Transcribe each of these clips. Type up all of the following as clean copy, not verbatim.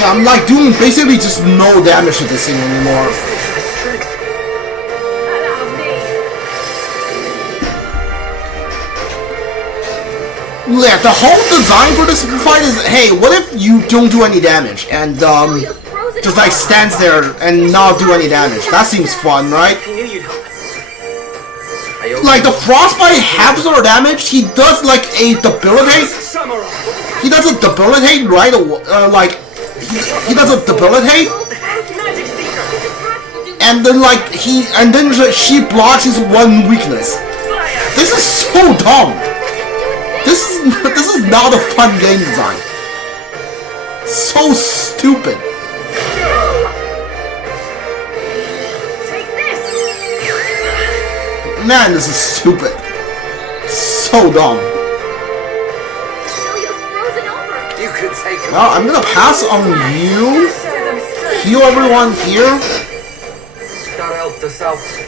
Yeah, I'm like doing basically just no damage to this thing anymore. Yeah, the whole design for this fight is, hey, what if you don't do any damage and just like stands there and not do any damage? That seems fun, right? Like the frostbite halves our damage. He does like a debilitate. He does a debilitate, right? Like he does a debilitate, and then like she blocks his one weakness. This is so dumb. This is not a fun game design. So stupid. Man, this is stupid. So dumb. Well, I'm gonna pass on you. Heal everyone here.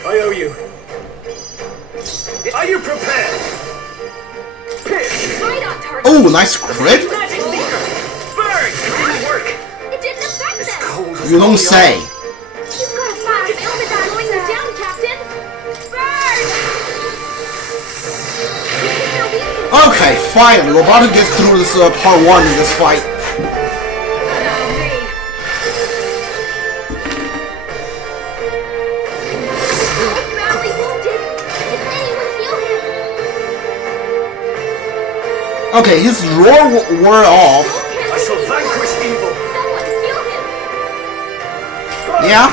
I owe you. Are you prepared? Oh, nice crit. You don't say. Okay, finally, we're about to get through this part 1 in this fight. Okay, his roar wore off. I shall vanquish evil. Yeah.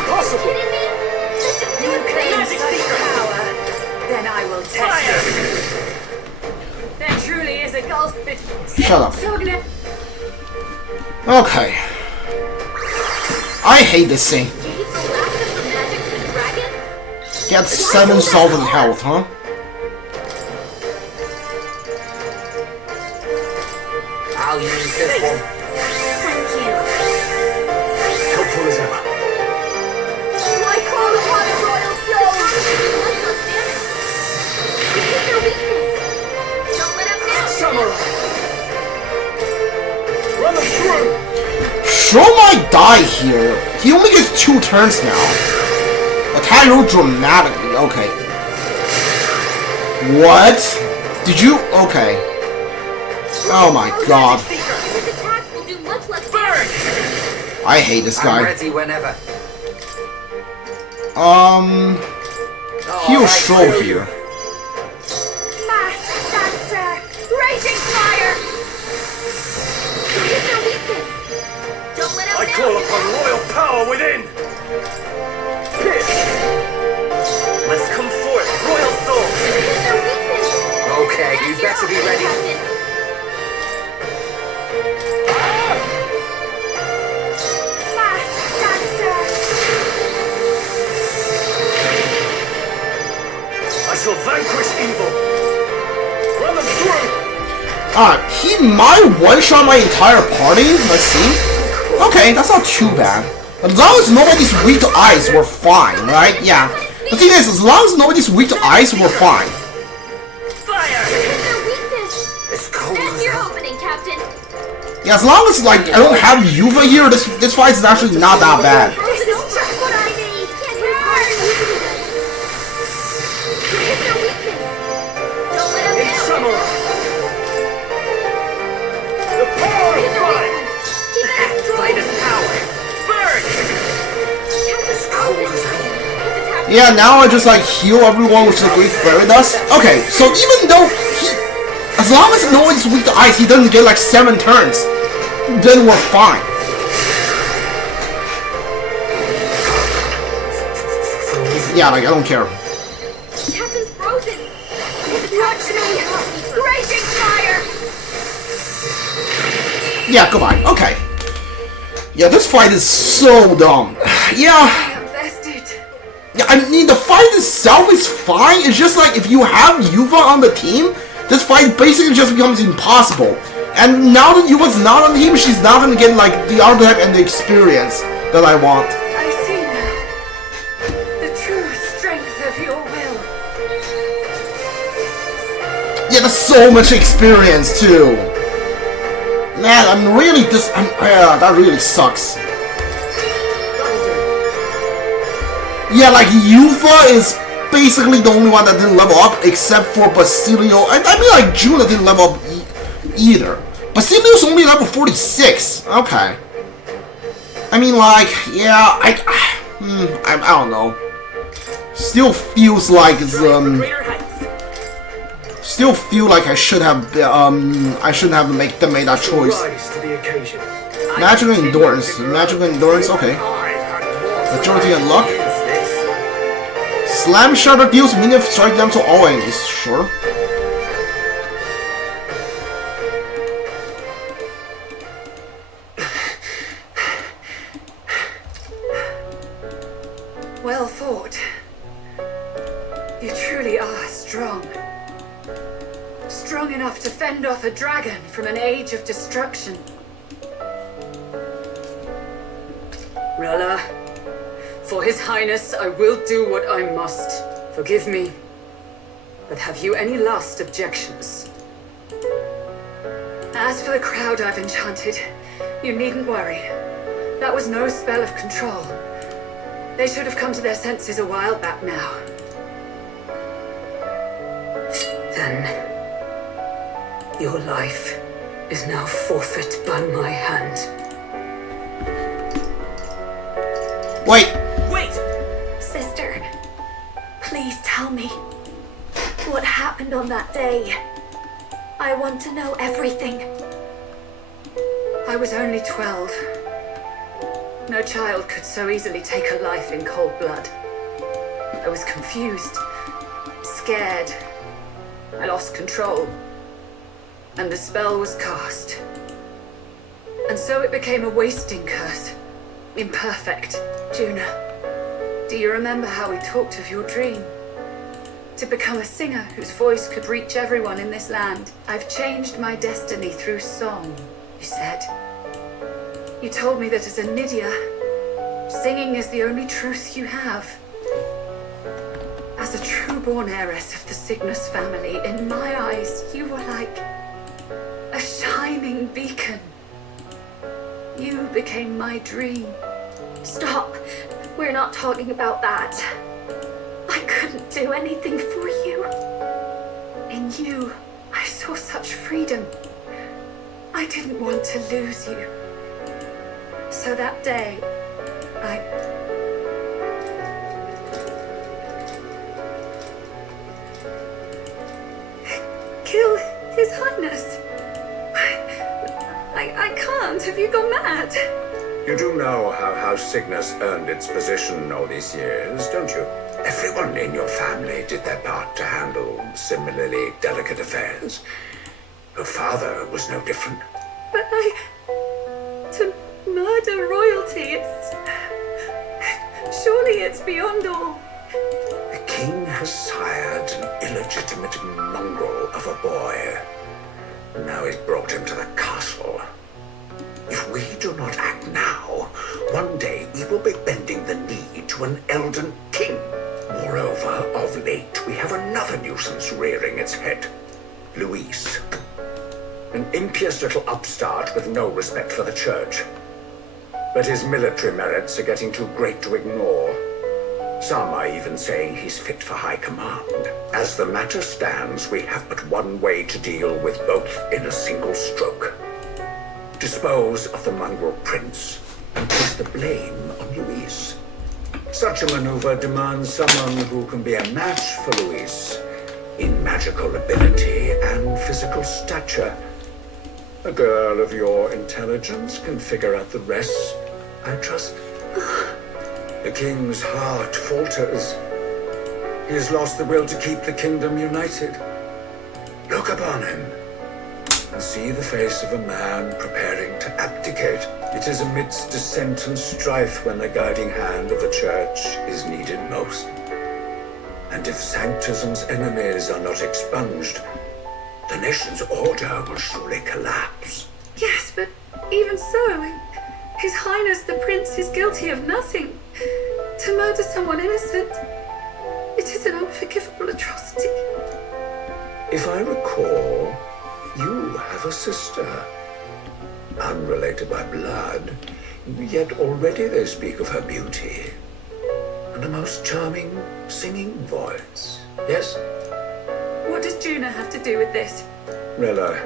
Then I will test it. There truly is a gulf between. Shut up. Okay. I hate this thing. Get 7,000 health, huh? I'll use this one. Thank you. Helpful as ever. I call upon a royal soul. Keep your weakness. Don't let him down. Samurai. Run them through. Sho might die here. He only gets 2 turns now. Attack roll dramatically. Okay. What? Did you? Okay. Oh my god. I hate this guy. I'm ready whenever. He'll show here. Mass dancer, raging fire. Keep your weakness. Don't let him I down. call upon royal power within. Pierce. Let's come forth, royal soul. Keep your weakness. Okay, you better be ready. Captain. I shall vanquish evil. Run them through. He might one-shot my entire party. Let's see. Okay, that's not too bad. As long as nobody's weak to ice, we're fine, right? Yeah. The thing is, as long as nobody's weak to ice, we're fine. Fire. Their weakness. It's cold. That's your opening, Captain. Yeah, as long as like I don't have Yuva here, this fight is actually not that bad. This is just what I need. Keep their weakness. Don't let him In down. samurai. The power of fire. Keep it strong. Fight is power. Burn. Captain's frozen. Yeah, now I just like heal everyone with the great fairy dust. Okay, so even though as long as no one's weak to ice, he doesn't get like 7 turns, then we're fine. Yeah, like I don't care. Captain's frozen. Touch me. Raging fire. Yeah, goodbye. Okay. Yeah, this fight is so dumb. Yeah. Yeah, I mean, the fight itself is fine. It's just like if you have Yuva on the team, this fight basically just becomes impossible. And now that Yuva's not on the team, she's not gonna get like the archetype and the experience that I want. I see now the true strength of your will. Yeah, that's so much experience too. Man, I'm really that really sucks. Yeah, like Yufa is basically the only one that didn't level up, except for Basilio. I mean, like Juna didn't level up either. Basilio's only level 46. Okay. I mean, like, yeah, I don't know. Still feels like it's Still feel like I should have I shouldn't have made that choice. Magical endurance. Magical endurance, okay. Majority and luck. Slam Shatter deals minion strike damage to all enemies, sure. Well fought. You truly are strong. Strong enough to fend off a dragon from an age of destruction. Rella, for His Highness, I will do what I must. Forgive me. But have you any last objections? As for the crowd I've enchanted, you needn't worry. That was no spell of control. They should have come to their senses a while back now. Then, your life is now forfeit by my hand. Wait! Wait! Sister, please tell me what happened on that day. I want to know everything. I was only 12. No child could so easily take a life in cold blood. I was confused, scared. I lost control. And the spell was cast. And so it became a wasting curse. Imperfect. Juna, do you remember how we talked of your dream? To become a singer whose voice could reach everyone in this land. I've changed my destiny through song, you said. You told me that as a Nydia, singing is the only truth you have. As a true-born heiress of the Cygnus family, in my eyes, you were like a shining beacon. You became my dream. Stop. We're not talking about that. I couldn't do anything for you. In you, I saw such freedom. I didn't want to lose you. So that day, I kill His Highness. I can't. Have you gone mad? You do know how House Cygnus earned its position all these years, don't you? Everyone in your family did their part to handle similarly delicate affairs. Your father was no different. But to murder royalty, surely it's beyond all. The king has sired an illegitimate mongrel of a boy. Now he's brought him to the castle. If we do not act now, one day we will be bending the knee to an Elden king. Moreover, of late, we have another nuisance rearing its head. Luis. An impious little upstart with no respect for the church. But his military merits are getting too great to ignore. Some are even saying he's fit for high command. As the matter stands, we have but one way to deal with both in a single stroke. Dispose of the mongrel prince and place the blame on Luis. Such a maneuver demands someone who can be a match for Luis in magical ability and physical stature. A girl of your intelligence can figure out the rest, I trust. The king's heart falters. He has lost the will to keep the kingdom united. Look upon him and see the face of a man preparing to abdicate. It is amidst dissent and strife when the guiding hand of the church is needed most. And if Sanctism's enemies are not expunged, the nation's order will surely collapse. Yes, but even so, His Highness the Prince is guilty of nothing. To murder someone innocent, it is an unforgivable atrocity. If I recall, you have a sister. unrelated by blood, yet already they speak of her beauty. And a most charming singing voice. Yes? What does Juna have to do with this? Rella,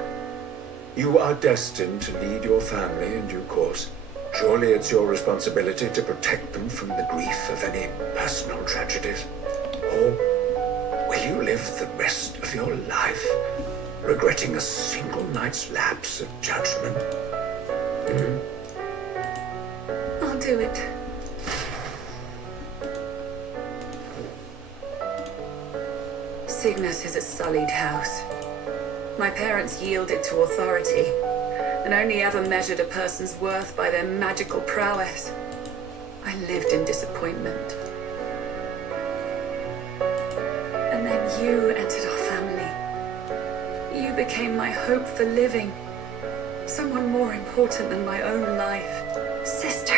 you are destined to lead your family in due course. Surely it's your responsibility to protect them from the grief of any personal tragedies. Or will you live the rest of your life regretting a single night's lapse of judgment? I'll do it. Cygnus is a sullied house. My parents yielded to authority, and only ever measured a person's worth by their magical prowess. I lived in disappointment. And then you entered our family. You became my hope for living. Someone more important than my own life. Sister.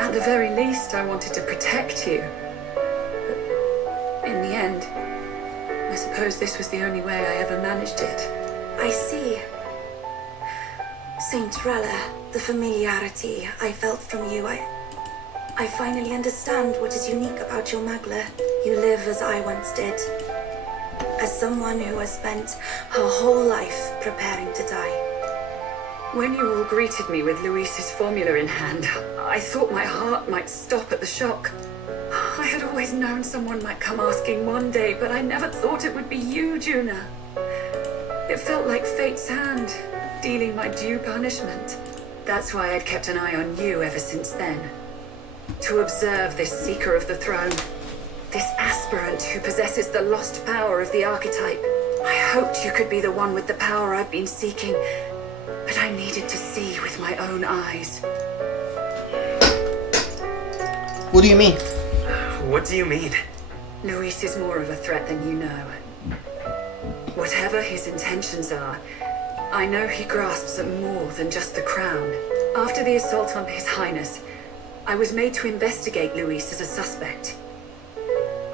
At the very least, I wanted to protect you. But in the end, I suppose this was the only way I ever managed it. I see. Saint Rella, the familiarity I felt from you, I finally understand what is unique about your Magla. You live as I once did. As someone who has spent her whole life preparing to die. When you all greeted me with Luis's formula in hand, I thought my heart might stop at the shock. I had always known someone might come asking one day, but I never thought it would be you, Juna. It felt like fate's hand, dealing my due punishment. That's why I'd kept an eye on you ever since then. To observe this seeker of the throne, this aspirant who possesses the lost power of the archetype. I hoped you could be the one with the power I've been seeking, but I needed to see with my own eyes. What do you mean? What do you mean? Luis is more of a threat than you know. Whatever his intentions are, I know he grasps at more than just the crown. After the assault on His Highness, I was made to investigate Luis as a suspect.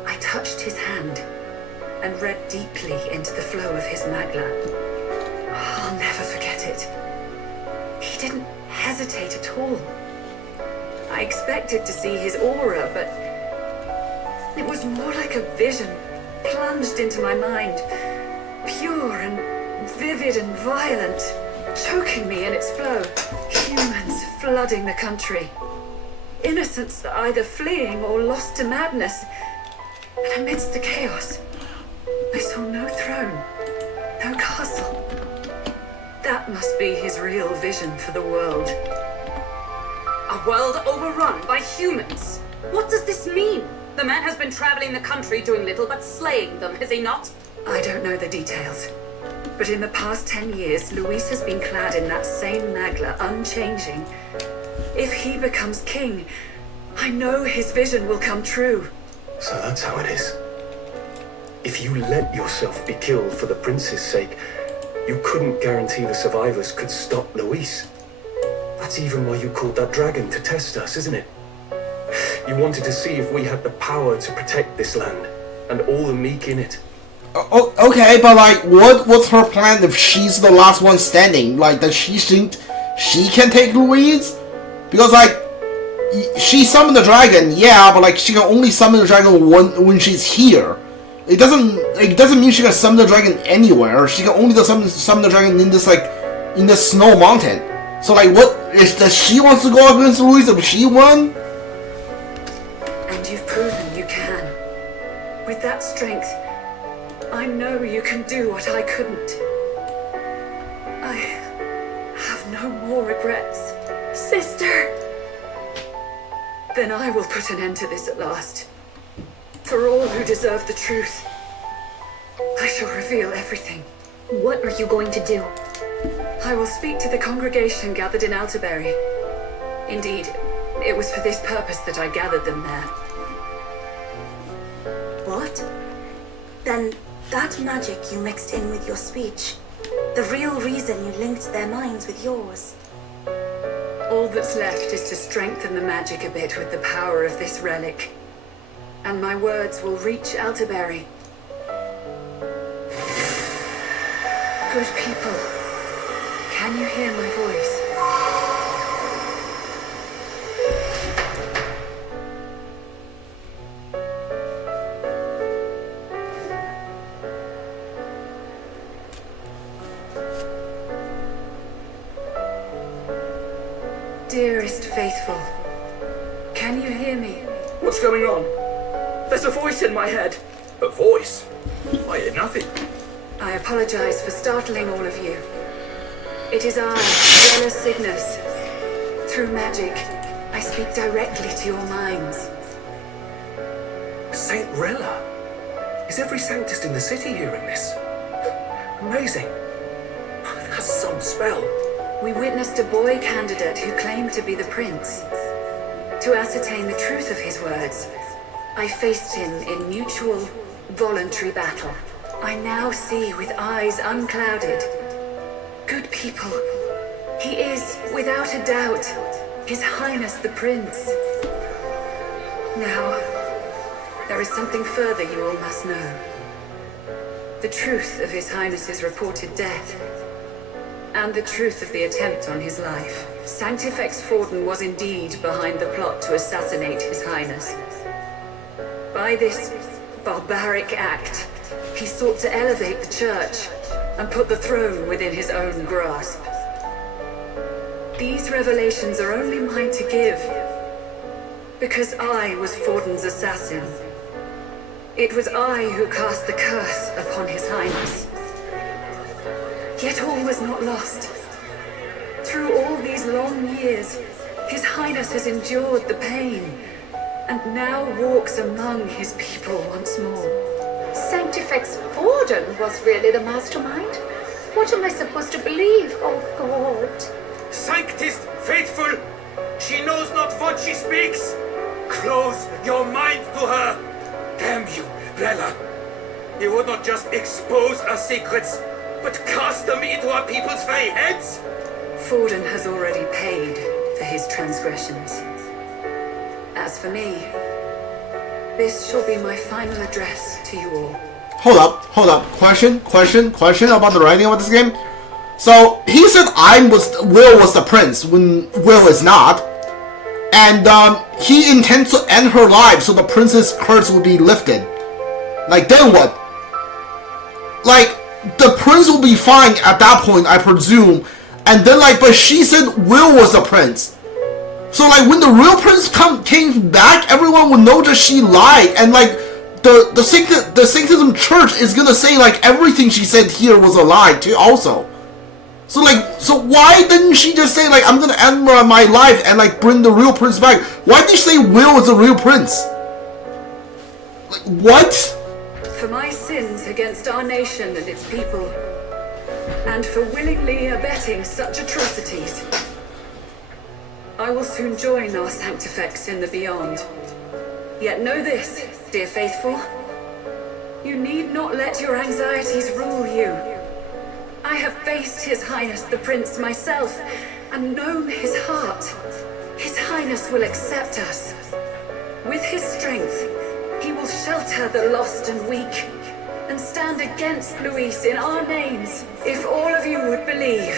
I touched his hand and read deeply into the flow of his Magla. I'll never forget it. He didn't hesitate at all. I expected to see his aura, but it was more like a vision plunged into my mind, pure and vivid and violent, choking me in its flow. Humans flooding the country. Innocents either fleeing or lost to madness. And amidst the chaos, I saw no throne, no castle. That must be his real vision for the world. A world overrun by humans? What does this mean? The man has been traveling the country doing little but slaying them, has he not? I don't know the details, but in the past 10 years, Luis has been clad in that same Magla, unchanging. If he becomes king, I know his vision will come true. So that's how it is. If you let yourself be killed for the prince's sake, you couldn't guarantee the survivors could stop Luis. That's even why you called that dragon to test us, isn't it? You wanted to see if we had the power to protect this land, and all the meek in it. Okay, but like, what's her plan if she's the last one standing? Like, does she think she can take Luis? Because like, she summoned the dragon, yeah, but like, she can only summon the dragon when she's here. It doesn't mean she can summon the dragon anywhere. She can only summon the dragon in this snow mountain. So like, what is does she wants to go against Luis if she won? And you've proven you can. With that strength, I know you can do what I couldn't. I have no more regrets. Sister! Then I will put an end to this at last. For all who deserve the truth, I shall reveal everything. What are you going to do? I will speak to the congregation gathered in Altaberry. Indeed, it was for this purpose that I gathered them there. What? Then that magic you mixed in with your speech, the real reason you linked their minds with yours. All that's left is to strengthen the magic a bit with the power of this relic. And my words will reach Altaberry. Good people, can you hear my voice? Dearest faithful, can you hear me? What's going on? There's a voice in my head. A voice? I hear nothing. I apologize for startling all of you. It is I, Rella Cygnus. Through magic, I speak directly to your minds. Saint Rella? Is every sanctist in the city hearing this? Amazing. That's some spell. We witnessed a boy candidate who claimed to be the prince. To ascertain the truth of his words, I faced him in mutual, voluntary battle. I now see with eyes unclouded. Good people, he is, without a doubt, His Highness the Prince. Now, there is something further you all must know. The truth of His Highness's reported death, and the truth of the attempt on his life. Sanctifex Forden was indeed behind the plot to assassinate His Highness. By this barbaric act, he sought to elevate the church and put the throne within his own grasp. These revelations are only mine to give, because I was Forden's assassin. It was I who cast the curse upon His Highness. Yet all was not lost. Through all these long years, His Highness has endured the pain, and now walks among his people once more. Sanctifex Forden was really the mastermind? What am I supposed to believe? Oh God. Sanctist faithful, she knows not what she speaks. Close your mind to her. Damn you, Rella. You would not just expose our secrets, but cast them into our people's very heads? Forden has already paid for his transgressions. As for me, this shall be my final address to you all. Hold up. Question about the writing of this game. So he said Will was the prince when Will is not, and he intends to end her life so the prince's curse will be lifted. Like then what? Like the prince will be fine at that point, I presume, and then but she said Will was the prince. So when the real prince came back, everyone would know that she lied, and the Sanctism Church is gonna say everything she said here was a lie too also. So why didn't she just say I'm gonna end my life and bring the real prince back? Why did she say Will is the real prince? What? For my sins against our nation and its people, and for willingly abetting such atrocities, I will soon join our Sanctifex in the beyond. Yet know this, dear faithful, you need not let your anxieties rule you. I have faced His Highness the Prince myself, and known his heart. His Highness will accept us. With his strength, he will shelter the lost and weak, and stand against Luis in our names. If all of you would believe,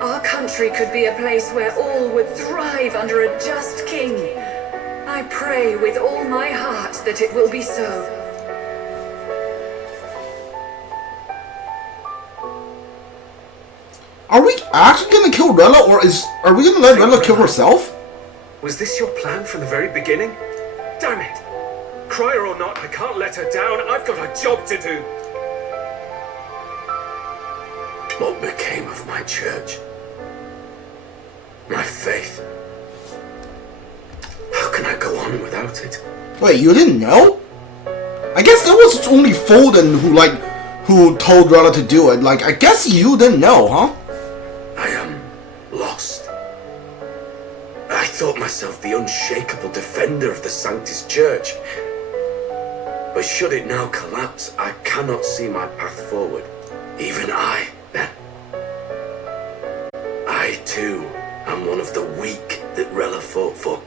our country could be a place where all would thrive under a just king. I pray with all my heart that it will be so. Are we actually gonna kill Rella, or are we gonna let Rella kill herself? Was this your plan from the very beginning? Damn it! Crier or not, I can't let her down. I've got a job to do. What became of my church? My faith? How can I go on without it? Wait, you didn't know? I guess that was only Foden who told Rella to do it. I guess you didn't know, huh? I am lost. I thought myself the unshakable defender of the Sanctus Church. But should it now collapse, I cannot see my path forward. Even I, then. I, too, am one of the weak that Rella fought for.